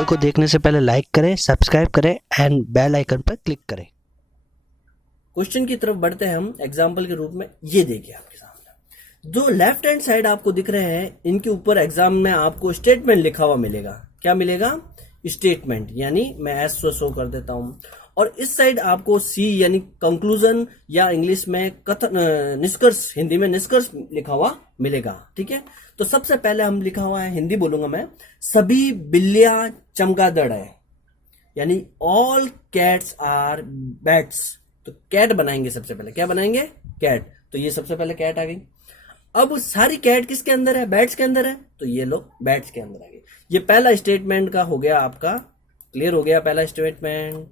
Video को देखने से पहले लाइक करें, सब्सक्राइब करें एंड बेल आइकन पर क्लिक करें। क्वेश्चन की तरफ बढ़ते हैं हम एग्जाम्पल के रूप में। ये देखिए आपके सामने जो लेफ्ट हैंड साइड आपको दिख रहे हैं, इनके ऊपर एग्जाम में आपको स्टेटमेंट लिखा हुआ मिलेगा। क्या मिलेगा? स्टेटमेंट, यानी मैं एस शो कर देता हूं। और इस साइड आपको सी यानी कंक्लूजन या इंग्लिश में कथन, निष्कर्ष, हिंदी में निष्कर्ष लिखा हुआ मिलेगा। ठीक है, तो सबसे पहले हम लिखा हुआ है, हिंदी बोलूंगा मैं, सभी बिल्लियां चमगादड़ है, यानी ऑल कैट्स आर बैट्स। तो कैट बनाएंगे सबसे पहले। क्या बनाएंगे? कैट। तो ये सबसे पहले कैट आ गई। अब सारी कैट किसके अंदर है? बैट्स के अंदर है, तो ये लोग बैट्स के अंदर आ गए। ये पहला स्टेटमेंट का हो गया आपका, क्लियर हो गया पहला स्टेटमेंट।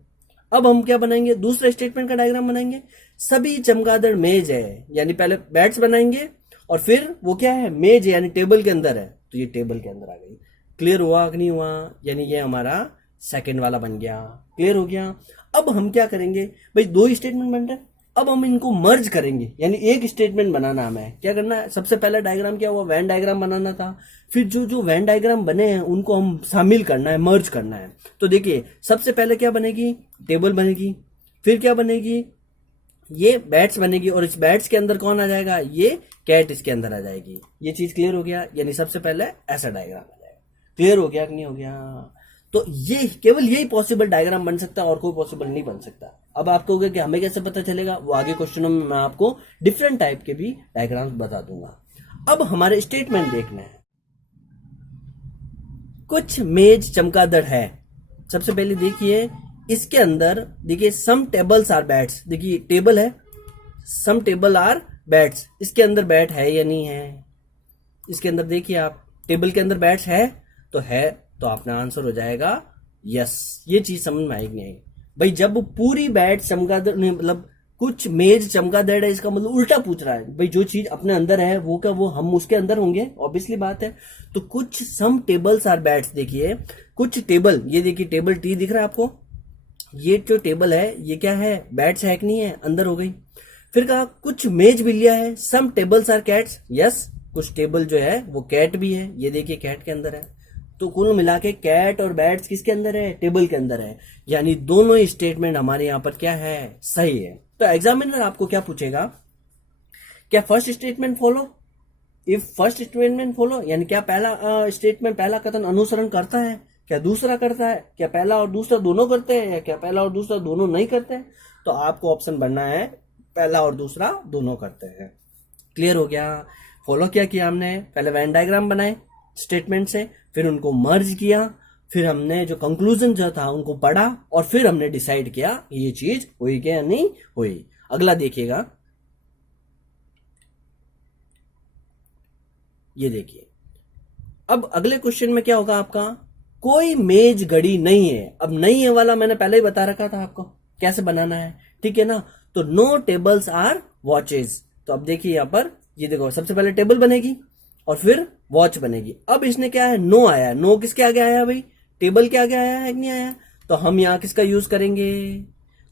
अब हम क्या बनाएंगे? दूसरा स्टेटमेंट का डायग्राम बनाएंगे। सभी चमगादड़ मेज है, यानी पहले बैट्स बनाएंगे और फिर वो क्या है? मेज है, यानी टेबल के अंदर है, तो ये टेबल के अंदर आ गई। क्लियर हुआ कि नहीं हुआ? यानी ये हमारा सेकंड वाला बन गया। क्लियर हो गया। अब हम क्या करेंगे भाई? दो स्टेटमेंट बन रहे हैं, अब हम इनको मर्ज करेंगे, यानी एक स्टेटमेंट बनाना हमें। क्या करना है? सबसे पहला डायग्राम क्या हुआ? वैन डायग्राम बनाना था। फिर जो जो वैन डायग्राम बने हैं उनको हम शामिल करना है, मर्ज करना है। तो देखिए सबसे पहले क्या बनेगी? टेबल बनेगी। फिर क्या बनेगी? ये बैट्स बनेगी, और इस बैट्स के अंदर कौन आ जाएगा? ये कैट इसके अंदर आ जाएगी। ये चीज क्लियर हो गया, यानी सबसे पहले ऐसा डायग्राम आ जाएगा। क्लियर हो गया कि नहीं हो गया? तो ये केवल यही पॉसिबल डायग्राम बन सकता है और कोई पॉसिबल नहीं बन सकता। अब आप कहोगे कि हमें कैसे पता चलेगा? वो आगे क्वेश्चनों में मैं आपको डिफरेंट टाइप के भी डायग्राम्स बता दूंगा। अब हमारे स्टेटमेंट देखना है। कुछ मेज चमगादड़ है। सबसे पहले देखिए इसके अंदर, देखिए सम टेबल्स आर बैट्स। देखिए टेबल है, सम टेबल आर बैट्स। इसके अंदर बैट है या नहीं है? इसके अंदर देखिए आप, टेबल के अंदर बैट्स है, तो अपना आंसर हो जाएगा यस। ये चीज समझ में आएगी नहीं आएगी भाई? जब पूरी बैट चमगादड़, मतलब कुछ मेज चमगादड़ है, इसका मतलब उल्टा पूछ रहा है भाई। जो चीज अपने अंदर है वो क्या वो हम उसके अंदर होंगे? ऑब्वियसली बात है। तो कुछ सम टेबल्स आर बैट्स, देखिए कुछ टेबल, ये देखिए टेबल टी दिख रहा है आपको, ये जो टेबल है ये क्या है? बैट्स है कि नहीं है? अंदर हो गई। फिर कहा कुछ मेज बिल्लियां है, सम टेबल्स आर कैट्स। यस, कुछ टेबल जो है वो कैट भी है, ये देखिए कैट के अंदर है। तो कुल मिला के कैट और बैट्स किसके अंदर है? टेबल के अंदर है। यानी दोनों ही स्टेटमेंट हमारे यहां पर क्या है? सही है। तो एग्जामिनर आपको क्या पूछेगा? क्या first statement follow? If first statement follow, यानी क्या पहला स्टेटमेंट, पहला कथन अनुसरण करता है? क्या दूसरा करता है? क्या पहला और दूसरा दोनों करते हैं? या क्या पहला और दूसरा दोनों नहीं करते हैं? तो आपको ऑप्शन बनना है पहला और दूसरा दोनों करते हैं। क्लियर हो गया? फॉलो क्या किया हमने? पहले वेन डायग्राम बनाए स्टेटमेंट से, फिर उनको मर्ज किया, फिर हमने जो कंक्लूजन जो था उनको पढ़ा, और फिर हमने डिसाइड किया ये चीज हुई क्या नहीं हुई। अगला देखिएगा, ये देखिए। अब अगले क्वेश्चन में क्या होगा आपका? कोई मेज घड़ी नहीं है। अब नहीं है वाला मैंने पहले ही बता रखा था आपको कैसे बनाना है, ठीक है ना? तो नो टेबल्स आर वॉचेस। तो अब देखिए यहां पर, ये देखो सबसे पहले टेबल बनेगी और फिर वॉच बनेगी। अब इसने क्या है? नो आया। नो किसके आगे आया भाई? टेबल के आगे आया है कि नहीं आया? तो हम यहां किसका यूज करेंगे?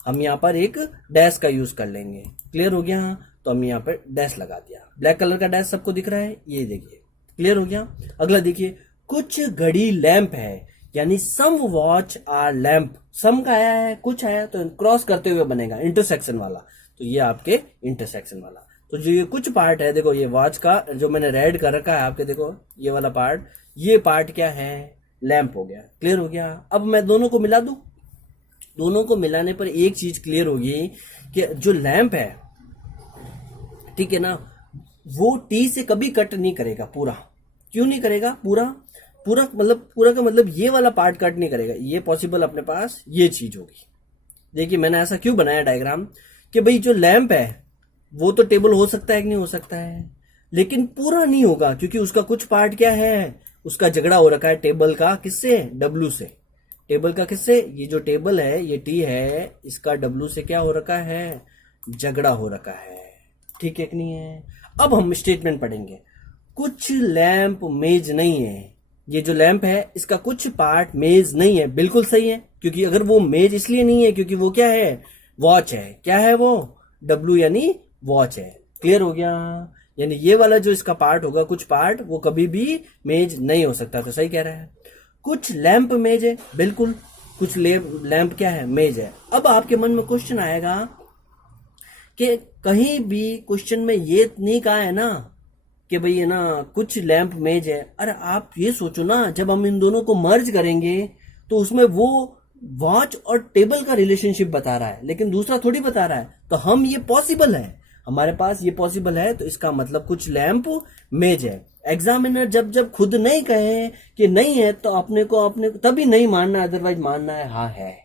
हम यहां पर एक डैश का यूज कर लेंगे। क्लियर हो गया? तो हम यहां पर डैश लगा दिया। ब्लैक कलर का डैश सबको दिख रहा है, ये देखिए। क्लियर हो गया? अगला देखिए, कुछ घड़ी लैंप है, यानी सम वॉच आर लैंप। सम का आया है, कुछ आया, तो क्रॉस करते हुए बनेगा इंटरसेक्शन वाला। तो ये आपके इंटरसेक्शन वाला। तो जो ये कुछ पार्ट है, देखो ये वॉच का जो मैंने रेड कर रखा है आपके, देखो ये वाला पार्ट, ये पार्ट क्या है? लैंप हो गया। क्लियर हो गया? अब मैं दोनों को मिला दूं। दोनों को मिलाने पर एक चीज क्लियर होगी कि जो लैंप है, ठीक है ना, वो टी से कभी कट नहीं करेगा पूरा। क्यों नहीं करेगा? पूरा पूरा का मतलब ये वाला पार्ट कट नहीं करेगा। ये पॉसिबल अपने पास ये चीज होगी। देखिए मैंने ऐसा क्यों बनाया डायग्राम कि भाई जो लैंप है वो तो टेबल हो सकता है कि नहीं हो सकता है, लेकिन पूरा नहीं होगा, क्योंकि उसका कुछ पार्ट क्या है? उसका झगड़ा हो रखा है टेबल का, किससे? डब्लू से। टेबल का किससे? ये जो टेबल है, ये टी है, इसका डब्लू से क्या हो रखा है? झगड़ा हो रखा है। ठीक है कि नहीं है? अब हम स्टेटमेंट पढ़ेंगे। कुछ लैंप मेज नहीं है। ये जो लैंप है इसका कुछ पार्ट मेज नहीं है। बिल्कुल सही है, क्योंकि अगर वो मेज इसलिए नहीं है क्योंकि वो क्या है? वॉच है। क्या है वो? डब्लू यानी वॉच है। क्लियर हो गया? यानी ये वाला जो इसका पार्ट होगा, कुछ पार्ट, वो कभी भी मेज नहीं हो सकता। तो सही कह रहा है। कुछ लैंप मेज है, बिल्कुल कुछ लैंप क्या है, मेज है। अब आपके मन में क्वेश्चन आएगा कि कहीं भी क्वेश्चन में ये नहीं कहा है ना कि भाई है ना कुछ लैंप मेज है। अरे आप ये सोचो ना, जब हम इन दोनों को मर्ज करेंगे तो उसमें वो वॉच और टेबल का रिलेशनशिप बता रहा है, लेकिन दूसरा थोड़ी बता रहा है। तो हम ये पॉसिबल है, हमारे पास ये पॉसिबल है, तो इसका मतलब कुछ लैंप मेज है। एग्जामिनर जब जब खुद नहीं कहे कि नहीं है तो अपने को तभी नहीं मानना, अदरवाइज मानना है हाँ है।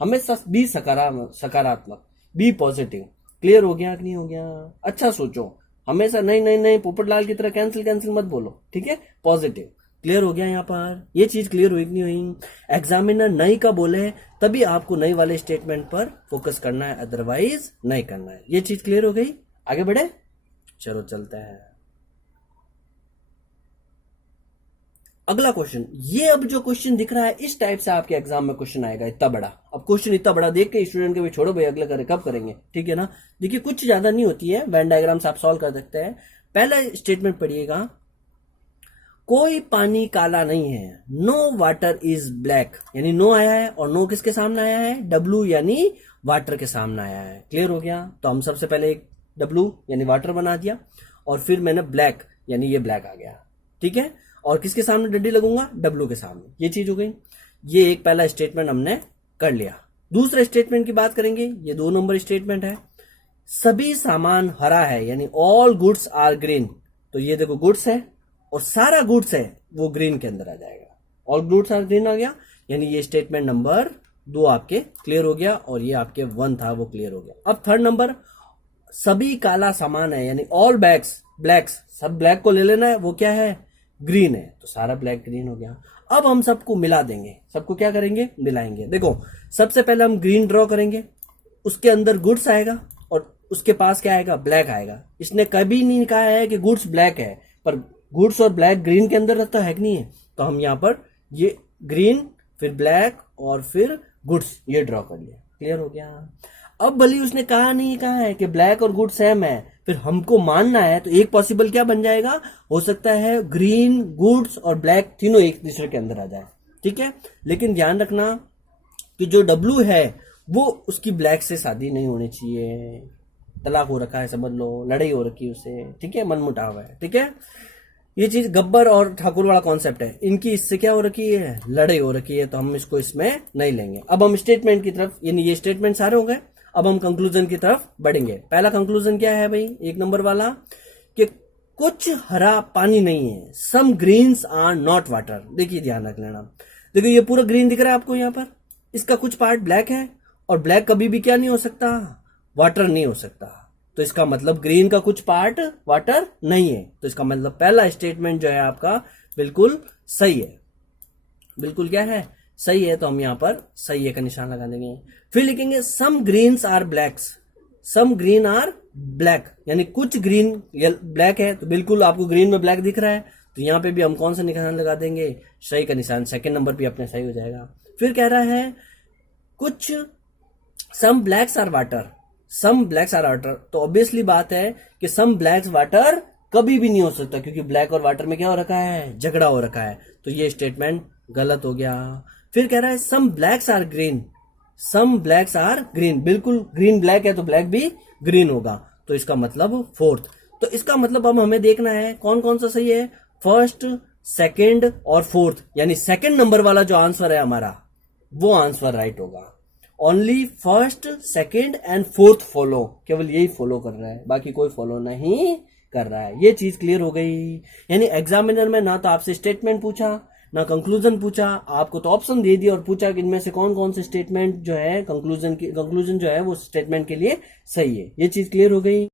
हमेशा बी सकारात्मक, बी पॉजिटिव। क्लियर हो गया कि नहीं हो गया? अच्छा सोचो, हमेशा नहीं नहीं नहीं पोपटलाल की तरह कैंसिल मत बोलो, ठीक है? पॉजिटिव। क्लियर हो गया यहाँ पर? ये चीज क्लियर हुई कि नहीं हुई? एग्जामिनर नहीं का बोले तभी आपको नहीं वाले स्टेटमेंट पर फोकस करना है, अदरवाइज नहीं करना है। ये चीज क्लियर हो गई? आगे बढ़े, चलो चलते हैं अगला क्वेश्चन। ये अब जो क्वेश्चन दिख रहा है इस टाइप से आपके एग्जाम में क्वेश्चन आएगा, इतना बड़ा। अब क्वेश्चन इतना बड़ा देख के स्टूडेंट के भी छोड़ो भाई, अगले करे कब करेंगे, ठीक है ना? देखिए कुछ ज्यादा नहीं होती है, वेन डायग्राम से आप सॉल्व कर सकते हैं। पहला स्टेटमेंट पढ़िएगा, कोई पानी काला नहीं है, नो वाटर इज ब्लैक। यानी नो आया है, और नो किसके सामने आया है? डब्लू यानी वाटर के सामने आया है। क्लियर हो गया? तो हम सबसे पहले एक डब्लू यानी वाटर बना दिया, और फिर मैंने ब्लैक यानी ये ब्लैक आ गया, ठीक है? और किसके सामने डंडी लगूंगा? डब्लू के सामने। ये चीज हो गई। ये एक पहला स्टेटमेंट हमने कर लिया। दूसरे स्टेटमेंट की बात करेंगे, ये 2 नंबर स्टेटमेंट है। सभी सामान हरा है, यानी ऑल गुड्स आर ग्रीन। तो ये देखो गुड्स है और सारा गुड्स है वो ग्रीन के अंदर आ जाएगा। ऑल गुड्स आर ग्रीन आ गया, यानी ये स्टेटमेंट नंबर 2 आपके क्लियर हो गया, और ये आपके 1 था वो क्लियर हो गया। अब थर्ड नंबर, सभी काला सामान है, यानी ऑल बैग्स ब्लैक्स, सब ब्लैक को ले लेना है, वो क्या है? ग्रीन है। तो सारा ब्लैक ग्रीन हो गया। अब हम सबको मिला देंगे, सबको क्या करेंगे? मिलाएंगे। देखो सबसे पहले हम ग्रीन ड्रॉ करेंगे, उसके अंदर गुड्स आएगा और उसके पास क्या आएगा? ब्लैक आएगा। इसने कभी नहीं कहा है कि गुड्स ब्लैक है, पर गुड्स और ब्लैक ग्रीन के अंदर रहता है कि नहीं है? तो हम यहाँ पर ये ग्रीन फिर ब्लैक और फिर गुड्स ये ड्रॉ कर लिया। क्लियर हो गया? अब भले उसने कहा नहीं कहा है कि ब्लैक और गुड सेम है, फिर हमको मानना है, तो एक पॉसिबल क्या बन जाएगा? हो सकता है ग्रीन गुड्स और ब्लैक तीनों एक दूसरे के अंदर आ जाए, ठीक है? लेकिन ध्यान रखना कि जो डब्लू है वो उसकी ब्लैक से शादी नहीं होनी चाहिए, तलाक हो रखा है समझ लो, लड़ाई हो रखी है उससे, ठीक है? मनमुटाव है, ठीक है? ये चीज गब्बर और ठाकुर वाला कॉन्सेप्ट है, इनकी इससे क्या हो रखी है? लड़ाई हो रखी है, तो हम इसको इसमें नहीं लेंगे। अब हम स्टेटमेंट की तरफ, यानी ये स्टेटमेंट सारे हो गए, अब हम कंक्लूजन की तरफ बढ़ेंगे। पहला कंक्लूजन क्या है भाई? 1 नंबर वाला, कि कुछ हरा पानी नहीं है, some greens are not water. देखिए ध्यान रख लेना, देखिए ये पूरा ग्रीन दिख रहा है आपको यहाँ पर, इसका कुछ पार्ट ब्लैक है, और ब्लैक कभी भी क्या नहीं हो सकता? वाटर नहीं हो सकता। तो इसका मतलब ग्रीन का कुछ पार्ट वाटर नहीं है। तो इसका मतलब पहला स्टेटमेंट जो है आपका बिल्कुल सही है। बिल्कुल क्या है? सही है। तो हम यहाँ पर सही है का निशान लगा देंगे। फिर लिखेंगे some greens are blacks, some green are black, यानी कुछ ग्रीन ब्लैक है, तो बिल्कुल आपको ग्रीन में ब्लैक दिख रहा है, तो यहाँ पे भी हम कौन सा निशान लगा देंगे? सही का निशान। सेकंड नंबर भी अपने सही हो जाएगा। फिर कह रहा है कुछ some blacks are water, some blacks are water, तो ऑब्वियसली बात है कि सम ब्लैक्स वाटर कभी भी नहीं हो सकता, क्योंकि ब्लैक और वाटर में क्या हो रखा है? झगड़ा हो रखा है। तो ये स्टेटमेंट गलत हो गया। फिर कह रहा है some blacks are green, some blacks are green, बिल्कुल ग्रीन ब्लैक है तो ब्लैक भी ग्रीन होगा, तो इसका मतलब फोर्थ। तो इसका मतलब अब हमें देखना है कौन कौन सा सही है, फर्स्ट, सेकंड और फोर्थ, यानी सेकंड नंबर वाला जो आंसर है हमारा वो आंसर राइट होगा। Only first, second and fourth follow, केवल यही फॉलो कर रहा है, बाकी कोई फॉलो नहीं कर रहा है। ये चीज क्लियर हो गई। यानी एग्जामिनर में ना तो आपसे स्टेटमेंट पूछा ना कंक्लूजन पूछा, आपको तो ऑप्शन दे दिया और पूछा कि इनमें से कौन कौन से स्टेटमेंट जो है कंक्लूजन जो है वो स्टेटमेंट के लिए सही है। ये चीज क्लियर हो गई।